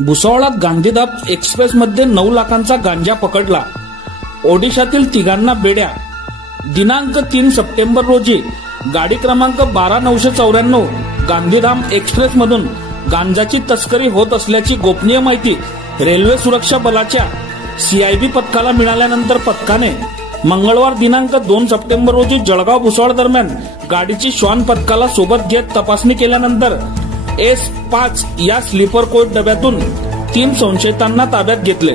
भुसावळात गांधीधाम एक्सप्रेसमध्ये 9 लाखांचा गांजा पकडला. ओडिशातील तिघांना बेड्या. दिनांक 3 सप्टेंबर रोजी गाडी क्रमांक 12994 गांधीधाम एक्सप्रेसमधून गांजाची तस्करी होत असल्याची गोपनीय माहिती रेल्वे सुरक्षा बलाच्या सीआयबी पथकाला मिळाल्यानंतर पथकाने मंगळवार दिनांक 2 सप्टेंबर रोजी जळगाव भुसावळ दरम्यान गाडीची श्वान पथकाला सोबत घेत तपासणी केल्यानंतर S5 या स्लीपर कोच डब्यातून 3 संशयितांना ताब्यात घेतले.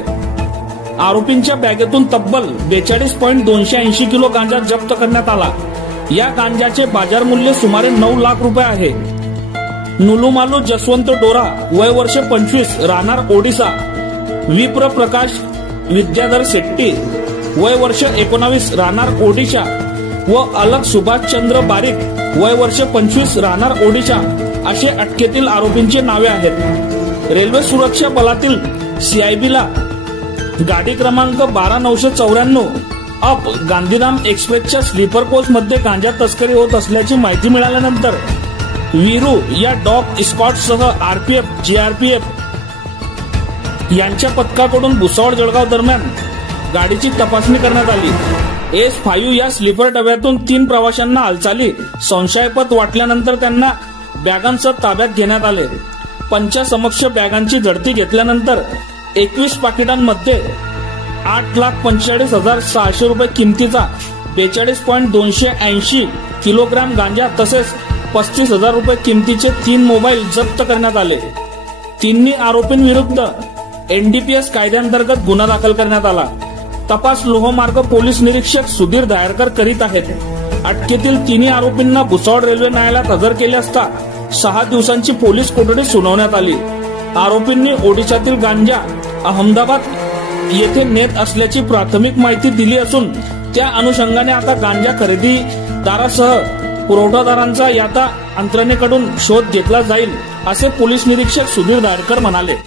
आरोपींच्या बॅगेतून तब्बल 42.280 किलो गांजा जप्त करण्यात आला. या गांजाचे बाजार मूल्य सुमारे 9 लाख रुपये आहे. नुलुमालू जसवंत डोरा, वय वर्ष 25, राहणार ओडिसा. विप्र प्रकाश विद्याधर शेट्टी, वय वर्ष 19, राहणार ओडिशा व अलक सुभाष चंद्र बारीक, वय वर्ष 25, राहणार ओडिशा असे अटकेतील आरोपींची नावे आहेत. रेल्वे सुरक्षा बलातील सीआयबीला गाडी क्रमांक 12994 अप गांधीधाम एक्सप्रेसच्या स्लीपर कोच मध्ये गांजा तस्करी होत असल्याची माहिती मिळाल्यानंतर वीरू या डॉग स्क्वॉडसह आरपीएफ, जीआरपीएफ यांच्या पथकाकडून भुसावळ जळगाव दरम्यान गाडीची तपासणी करण्यात आली. S5 या स्लीपर डब्यातून 3 प्रवाशांना हालचाली संशयास्पद वाटल्यानंतर त्यांना बॅगांसह ताब्यात घेण्यात आले. पंचासमक्ष बॅगांची झडती घेतल्यानंतर 21 पाकिटांमध्ये 8,45,600 रुपये किमतीचा 42.280 किलोग्राम गांजा तसेच 35,000 रुपये किमतीचे 3 मोबाईल जप्त करण्यात आले. तिन्ही आरोपींविरुद्ध NDPS कायद्याअंतर्गत गुन्हा दाखल करण्यात आला. तपास लोहमार्ग पोलीस निरीक्षक सुधीर दायरकर करीत आहेत. अटकेतील तिन्ही आरोपींना भुसावळ रेल्वे न्यायालयात हजर केले असता 6 दिवसांची पोलीस कोठडी सुनावण्यात आली. आरोपींनी ओडिशातील गांजा अहमदाबाद येथे नेत असल्याची प्राथमिक माहिती दिली असून त्या अनुषंगाने आता गांजा खरेदीदारासह पुरवठादारांचा याता यंत्रणेकडून शोध घेतला जाईल असे पोलीस निरीक्षक सुधीर दायरकर म्हणाले.